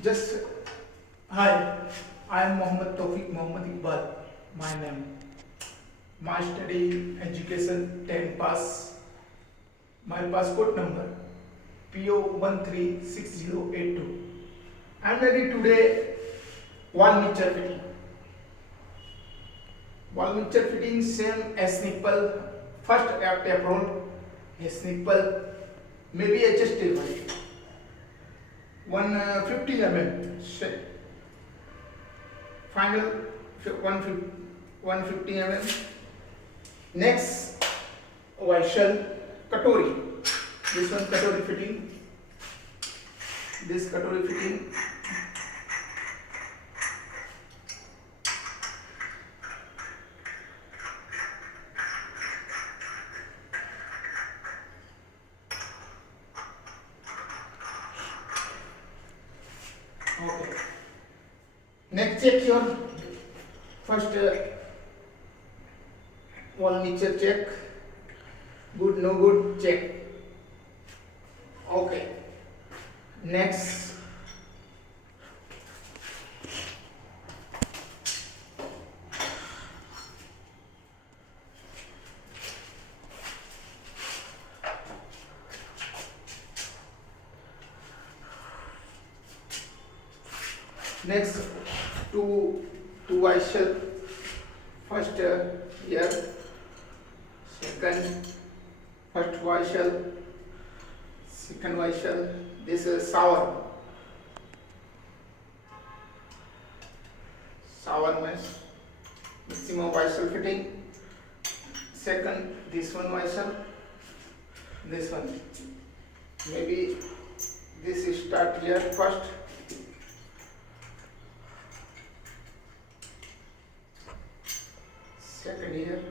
Just hi, I am Mohamad Tofik Mohamad Iqbal. My name. My study education 10 pass. My passport number PO 136082. I am ready today wall mixture fitting. Wall mixture fitting same as nipple. First tap roll, a nipple, maybe adjustable. 150 mm shape. Final 150 mm. Next, shell katori. This one katori fitting. This katori fitting. Okay. Next, check your first wall mixture check. Good, no good, check. Okay. Next, next two I shell. First here, second, first Y shell, second Y shell. This is sour mesh, maximum Y shell fitting. Second, this one Y shell, this one. Maybe this is start here first. Second here.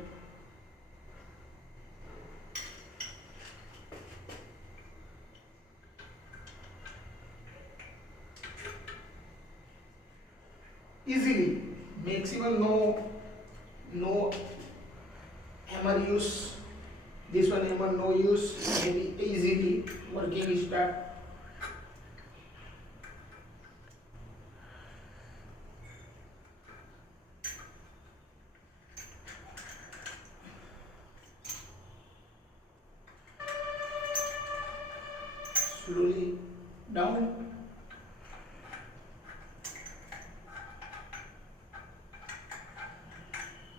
Easily, maximum no hammer use. This one hammer no use. Maybe easily working start. Slowly down.